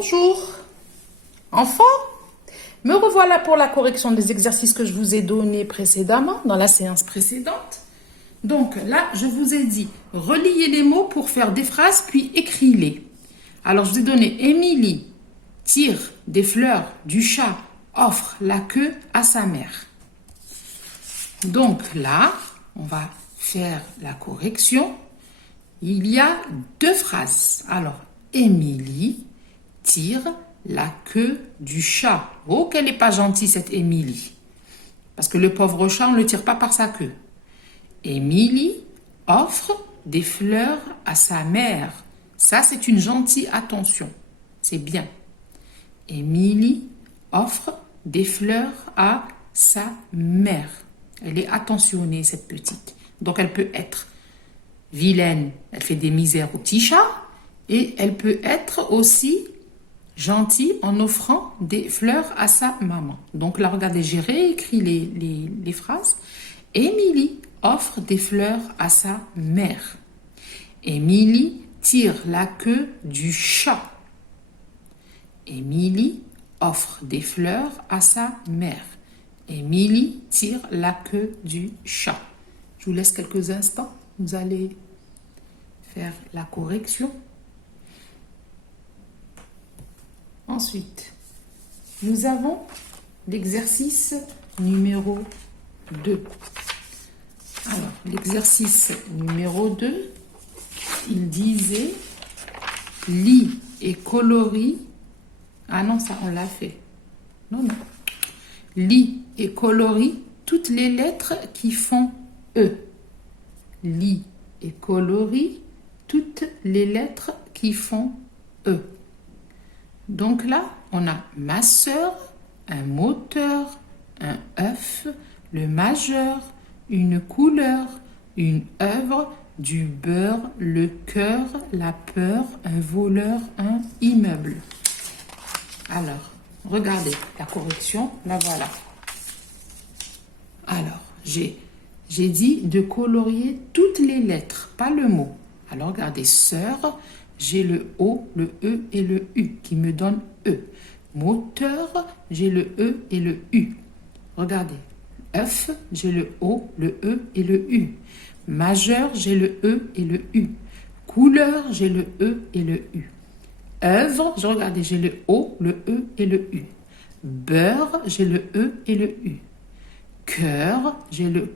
Bonjour, enfants, me revoilà pour la correction des exercices que je vous ai donnés précédemment, dans la séance précédente. Donc là, je vous ai dit, reliez les mots pour faire des phrases, puis écrivez-les. Alors, je vous ai donné, Émilie tire des fleurs du chat, offre la queue à sa mère. Donc là, on va faire la correction. Il y a deux phrases. Alors, Émilie tire la queue du chat. Oh, qu'elle n'est pas gentille, cette Émilie. Parce que le pauvre chat, on ne le tire pas par sa queue. Émilie offre des fleurs à sa mère. Ça, c'est une gentille attention. C'est bien. Émilie offre des fleurs à sa mère. Elle est attentionnée, cette petite. Donc, elle peut être vilaine, elle fait des misères au petit chat. Et elle peut être aussi gentille en offrant des fleurs à sa maman. Donc là, regardez, j'ai réécrit les phrases. Émilie offre des fleurs à sa mère. Émilie tire la queue du chat. Émilie offre des fleurs à sa mère. Émilie tire la queue du chat. Je vous laisse quelques instants. Vous allez faire la correction. Ensuite, nous avons l'exercice numéro 2. Alors, l'exercice numéro 2, il disait lis et colorie. Ah non, ça on l'a fait. Non. Lis et colorie toutes les lettres qui font E. Lis et colorie toutes les lettres qui font E. Donc là, on a ma sœur, un moteur, un œuf, le majeur, une couleur, une œuvre, du beurre, le cœur, la peur, un voleur, un immeuble. Alors, regardez la correction, la voilà. Alors, j'ai dit de colorier toutes les lettres, pas le mot. Alors, regardez, sœur, j'ai le O, le E et le U qui me donnent E. Moteur, j'ai le E et le U. Regardez. œuf, j'ai le O, le E et le U. Majeur, j'ai le E et le U. Couleur, j'ai le E et le U. Œuvre, regardez, j'ai le O, le E et le U. Beurre, j'ai le E et le U. Cœur, j'ai le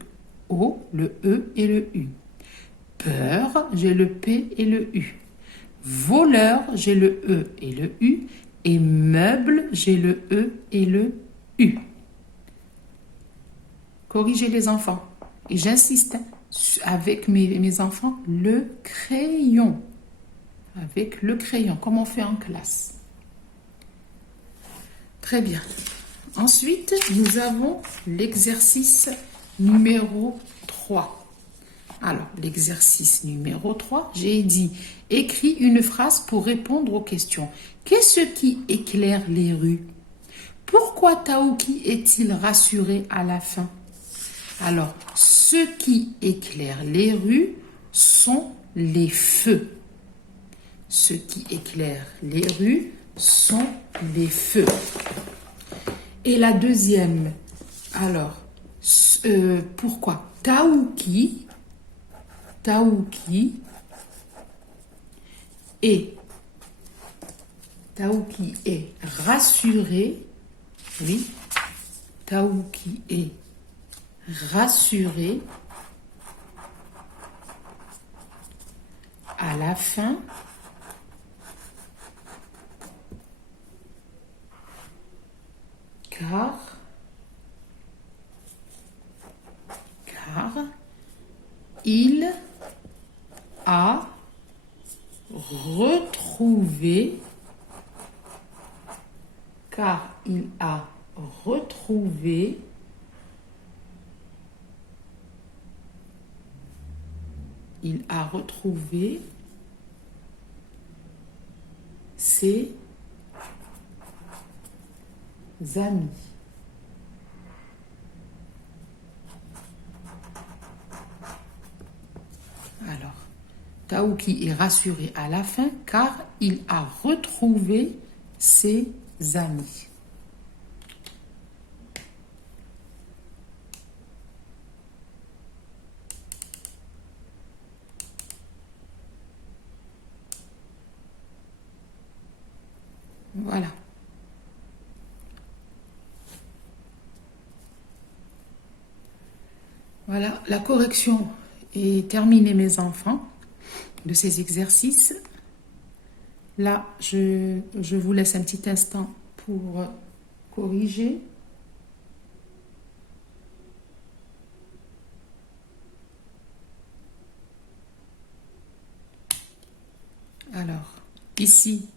O, le E et le U. Peur, j'ai le P et le U. Voleur, j'ai le E et le U. Et meuble, j'ai le E et le U. Corrigez les enfants. Et j'insiste avec mes enfants, le crayon. Avec le crayon, comme on fait en classe. Très bien. Ensuite, nous avons l'exercice numéro 3. Alors, l'exercice numéro 3, j'ai dit, écris une phrase pour répondre aux questions. Qu'est-ce qui éclaire les rues? Pourquoi Taouki est-il rassuré à la fin? Alors, ce qui éclaire les rues sont les feux. Ce qui éclaire les rues sont les feux. Et la deuxième, alors, pourquoi Taouki est rassuré, oui, Taouki est rassuré à la fin car il a retrouvé ses amis. Alors, Taouki est rassuré à la fin car il a retrouvé ses amis. Voilà. Voilà, la correction est terminée, mes enfants, de ces exercices. Là, je vous laisse un petit instant pour corriger. Alors, ici,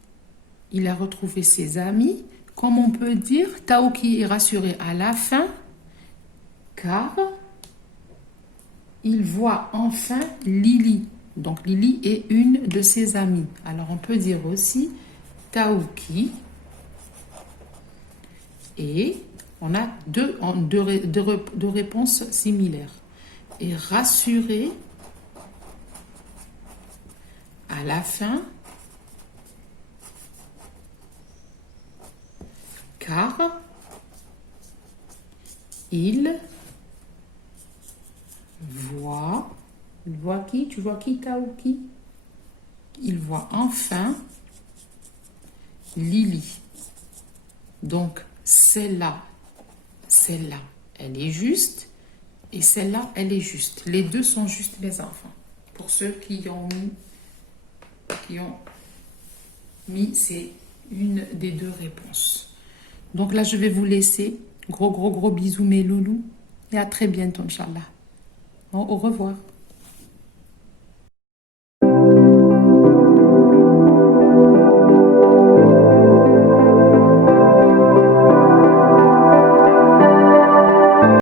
il a retrouvé ses amis. Comme on peut dire, Taoki est rassuré à la fin, car il voit enfin Lily. Donc, Lily est une de ses amies. Alors, on peut dire aussi Taoki. Et on a deux réponses similaires. Et rassuré à la fin, car il voit qui? Tu vois qui, Taoki? Il voit enfin Lily. Donc, celle-là, elle est juste. Et celle-là, elle est juste. Les deux sont justes, les enfants. Pour ceux qui ont mis, c'est une des deux réponses. Donc là, je vais vous laisser. Gros bisous, mes loulous. Et à très bientôt, Inch'Allah. Au revoir.